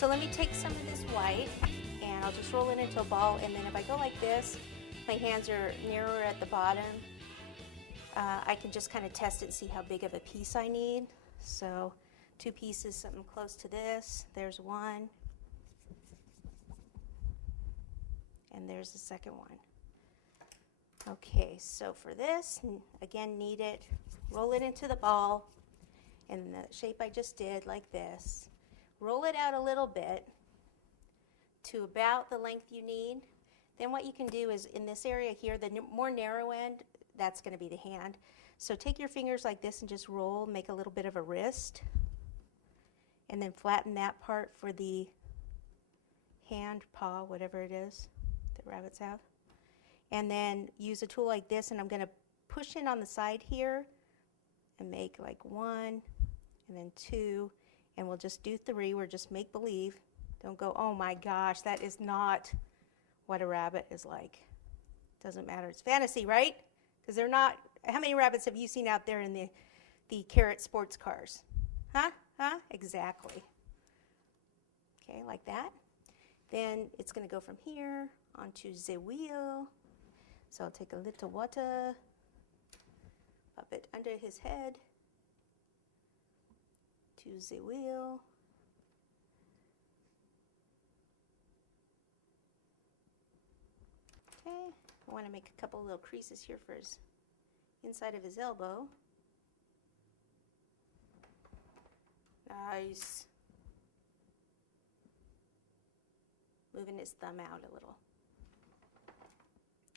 So let me take some of this white and I'll just roll it into a ball, and then if I go like this, my hands are narrower at the bottom. I can just kind of test it and see how big of a piece I need. So 2 pieces, something close to this. There's one. And there's the second one. Okay, so for this, again, knead it, roll it into the ball in the shape I just did, like this. Roll it out a little bit to about the length you need. Then what you can do is in this area here, the more narrow end, that's going to be the hand. So take your fingers like this and just roll, make a little bit of a wrist, and then flatten that part for the hand, paw, whatever it is that rabbits have. And then use a tool like this, and I'm going to push in on the side here and make like 1 and then 2, and we'll just do 3. We're just make believe. Don't go, oh my gosh, that is not what a rabbit is like. Doesn't matter. It's fantasy, right? Because they're not. How many rabbits have you seen out there in the carrot sports cars? Huh? Exactly. Okay, like that. Then it's going to go from here onto the wheel. So I'll take a little water, pop it under his head to the wheel. Okay, I want to make a couple little creases here for his inside of his elbow. Nice. Moving his thumb out a little.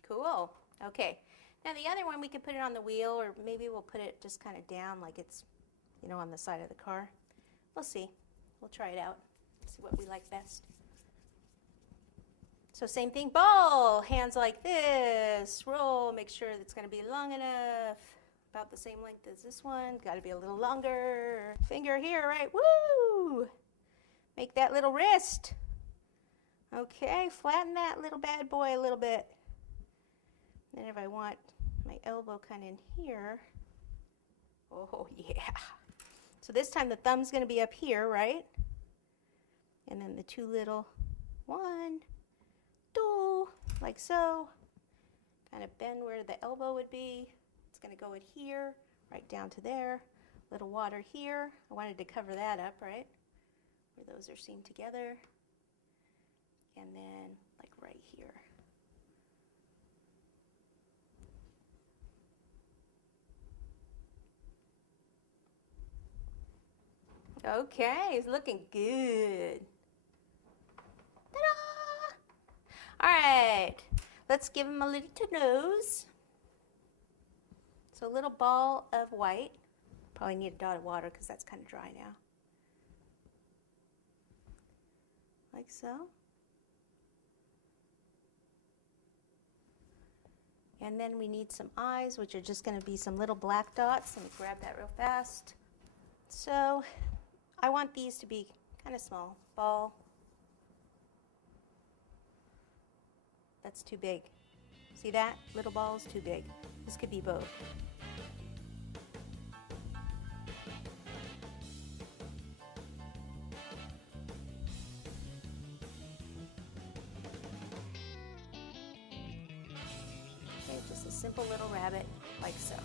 Cool. Okay. Now the other one, we could put it on the wheel, or maybe we'll put it just kind of down like it's, you know, on the side of the car. We'll see. We'll try it out. See what we like best. So same thing, ball, hands like this, roll, make sure it's going to be long enough, about the same length as this one, got to be a little longer. Finger here, right, woo! Make that little wrist. Okay, flatten that little bad boy a little bit. Then if I want my elbow kind of in here, oh yeah. So this time the thumb's going to be up here, right? And then the 2 little, 1, 2, like so. Kind of bend where the elbow would be. It's going to go in here, right down to there. Little water here. I wanted to cover that up, right? Where those are seamed together. And then like right here. Okay, it's looking good. Ta-da! All right, let's give him a little nose. So a little ball of white. Probably need a dot of water because that's kind of dry now. Like so. And then we need some eyes, which are just going to be some little black dots. Let me grab that real fast. So I want these to be kind of small. Ball. That's too big. See that? Little ball is too big. This could be both. Okay, just a simple little rabbit like so.